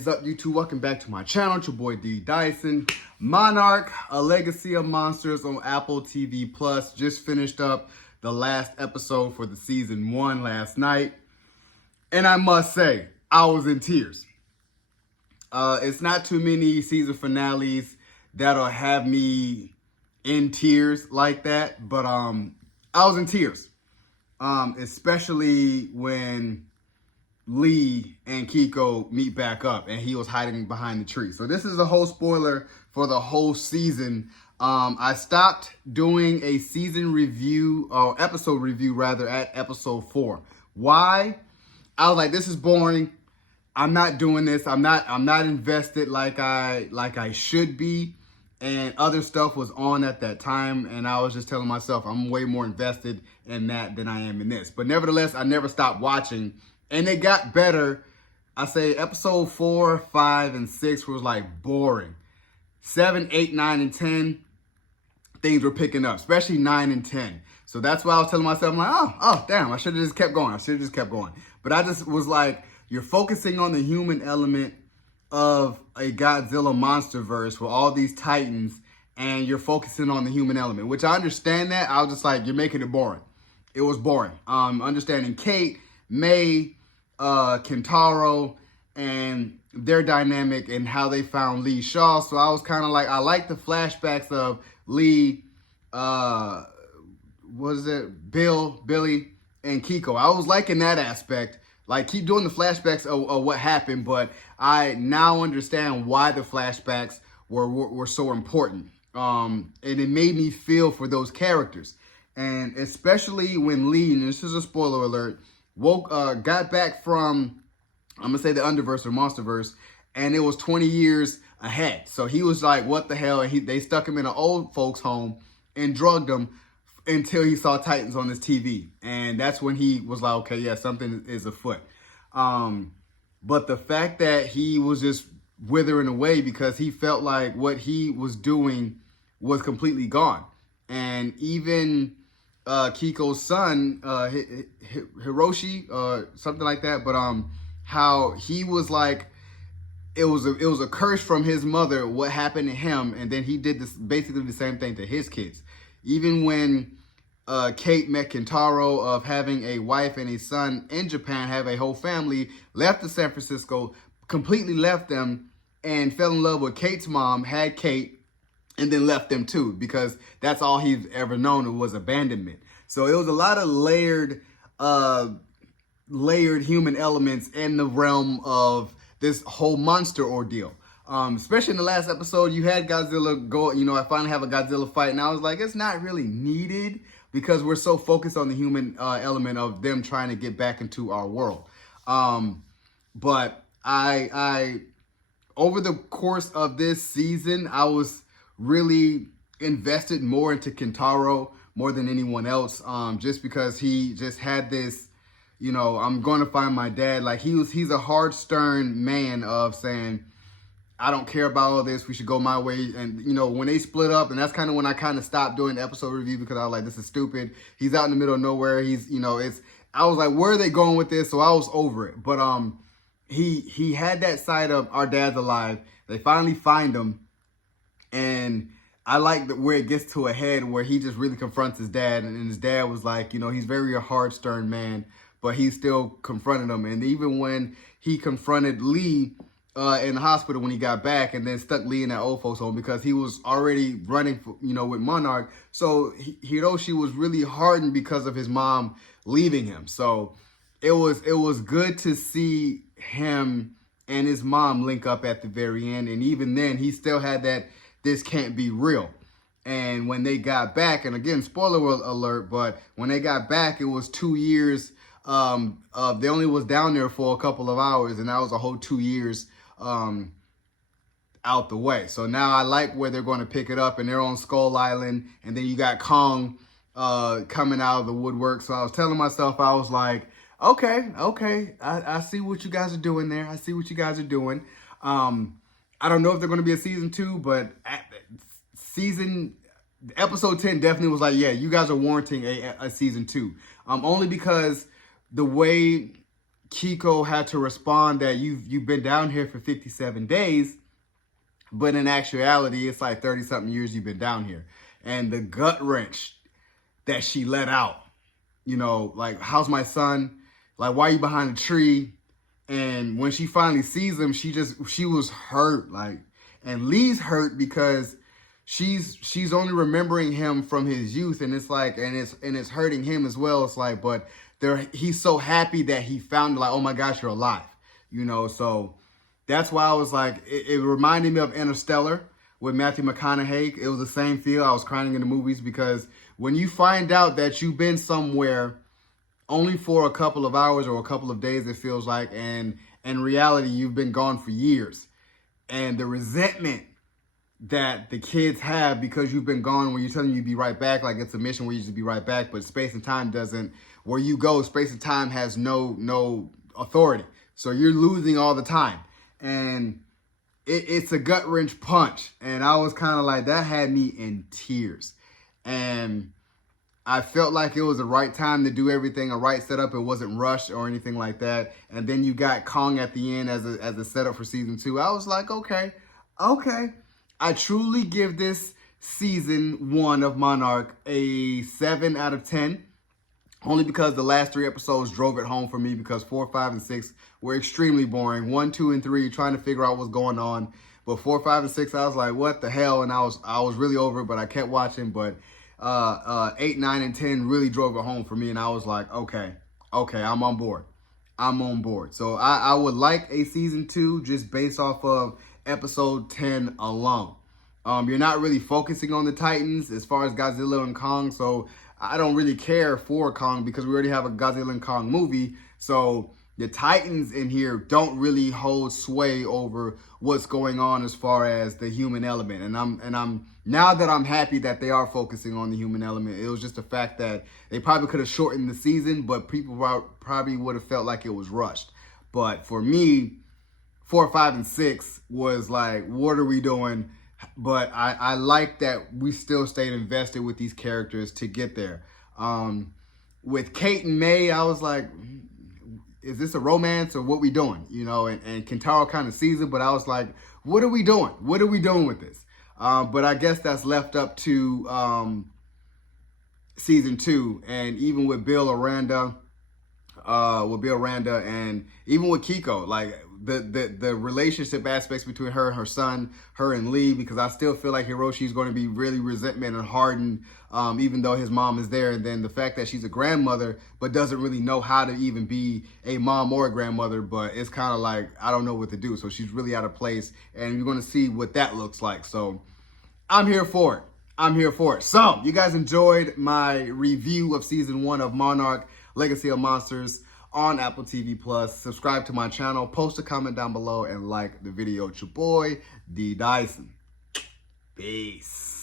is up, YouTube? Welcome back to my channel. It's your boy D Dyson. Monarch, a Legacy of Monsters on Apple TV Plus. Just finished up the last episode for the season 1 last night. And I must say, I was in tears. It's not too many season finales that'll have me in tears like that. But I was in tears. Especially when Lee and Kiko meet back up and he was hiding behind the tree. So this is a whole spoiler for the whole season. I stopped doing a season review, or episode review rather, at episode 4. Why? I was like, this is boring. I'm not doing this. I'm not invested like I should be. And other stuff was on at that time, and I was just telling myself I'm way more invested in that than I am in this. But nevertheless, I never stopped watching. And it got better. I say episode 4, 5, and 6 was like boring. 7, 8, 9, and 10, things were picking up, especially 9 and 10. So that's why I was telling myself, I'm like, oh, damn, I should have just kept going. But I just was like, you're focusing on the human element of a Godzilla monsterverse with all these titans, and you're focusing on the human element, which I understand that. I was just like, you're making it boring. It was boring. Understanding Kate, May, Kentaro, and their dynamic and how they found Lee Shaw. So I was kind of like, I like the flashbacks of Lee, Billy, and Kiko. I was liking that aspect. Like, keep doing the flashbacks of what happened, but I now understand why the flashbacks were so important. And it made me feel for those characters. And especially when Lee, and this is a spoiler alert, got back from, I'm going to say the Underverse or Monsterverse, and it was 20 years ahead. So he was like, what the hell? And they stuck him in an old folks home and drugged him until he saw Titans on his TV. And that's when he was like, okay, yeah, something is afoot. But the fact that he was just withering away because he felt like what he was doing was completely gone. And even Kiko's son, Hiroshi, something like that, but how he was like, it was a curse from his mother, what happened to him, and then he did this basically the same thing to his kids. Even when Kate met Kentaro of having a wife and a son in Japan, have a whole family, left to San Francisco, completely left them, and fell in love with Kate's mom, had Kate, and then left them too, because that's all he's ever known was abandonment. So it was a lot of layered human elements in the realm of this whole monster ordeal. Especially in the last episode, you had Godzilla go, I finally have a Godzilla fight, and I was like, it's not really needed because we're so focused on the human element of them trying to get back into our world. But I over the course of this season, I was really invested more into Kentaro more than anyone else, just because he just had this, I'm going to find my dad. Like he's a hard, stern man of saying, I don't care about all this. We should go my way. And, when they split up, and that's kind of when I kind of stopped doing the episode review because I was like, this is stupid. He's out in the middle of nowhere. I was like, where are they going with this? So I was over it. But he had that side of our dad's alive. They finally find him. And I like where it gets to a head where he just really confronts his dad. And his dad was like, he's very a hard, stern man, but he still confronted him. And even when he confronted Lee in the hospital when he got back, and then stuck Lee in that old folks home because he was already running for, with Monarch. So Hiroshi was really hardened because of his mom leaving him. So it was good to see him and his mom link up at the very end. And even then, he still had that this can't be real. And when they got back, and again, spoiler alert, but when they got back, it was 2 years. They only was down there for a couple of hours, and that was a whole 2 years out the way. So now I like where they're going to pick it up, and they're on Skull Island, and then you got Kong coming out of the woodwork. So I was telling myself, I was like, okay, I see what you guys are doing there. I see what you guys are doing. I don't know if they're going to be a season 2, but episode 10 definitely was like, yeah, you guys are warranting a season 2. Only because the way Kiko had to respond that you've been down here for 57 days, but in actuality, it's like 30-something years you've been down here. And the gut wrench that she let out, you know, like, how's my son? Like, why are you behind a tree? And when she finally sees him, she was hurt. Like, and Lee's hurt because she's only remembering him from his youth, and it's like, and it's hurting him as well. It's like, but he's so happy that he found, like, oh my gosh, you're alive, you know. So that's why I was like, it reminded me of Interstellar with Matthew McConaughey. It was the same feel. I was crying in the movies because when you find out that you've been somewhere only for a couple of hours or a couple of days, it feels like, and in reality, you've been gone for years. And the resentment that the kids have because you've been gone, when you're telling you be right back, like it's a mission where you just be right back, but space and time doesn't, where you go, space and time has no authority. So you're losing all the time. And it's a gut wrench punch. And I was kind of like, that had me in tears. And I felt like it was the right time to do everything, a right setup. It wasn't rushed or anything like that. And then you got Kong at the end as a setup for season 2. I was like, okay. I truly give this season 1 of Monarch a 7 out of 10. Only because the last 3 episodes drove it home for me, because 4, 5, and 6 were extremely boring. 1, 2, and 3, trying to figure out what's going on. But 4, 5, and 6, I was like, what the hell? And I was really over it, but I kept watching. But 8, 9, and 10 really drove it home for me. And I was like, okay, I'm on board. So I would like a season 2 just based off of episode 10 alone. You're not really focusing on the Titans as far as Godzilla and Kong, so I don't really care for Kong because we already have a Godzilla and Kong movie. So the Titans in here don't really hold sway over what's going on as far as the human element. And I'm now that I'm happy that they are focusing on the human element. It was just the fact that they probably could have shortened the season, but people probably would have felt like it was rushed. But for me, 4, 5, and 6 was like, what are we doing? But I like that we still stayed invested with these characters to get there. With Kate and May, I was like, is this a romance or what we doing? You know, and Kentaro kind of sees it, but I was like, what are we doing? What are we doing with this? But I guess that's left up to season 2. And even with Bill Aranda, and even with Kiko, like the relationship aspects between her and her son, her and Lee, because I still feel like Hiroshi's going to be really resentment and hardened, even though his mom is there. And then the fact that she's a grandmother, but doesn't really know how to even be a mom or a grandmother, but it's kind of like, I don't know what to do. So she's really out of place, and you're going to see what that looks like. So I'm here for it. So you guys enjoyed my review of season 1 of Monarch Legacy of Monsters on Apple TV Plus. Subscribe to my channel, post a comment down below, and like the video. It's your boy, D Dyson. Peace.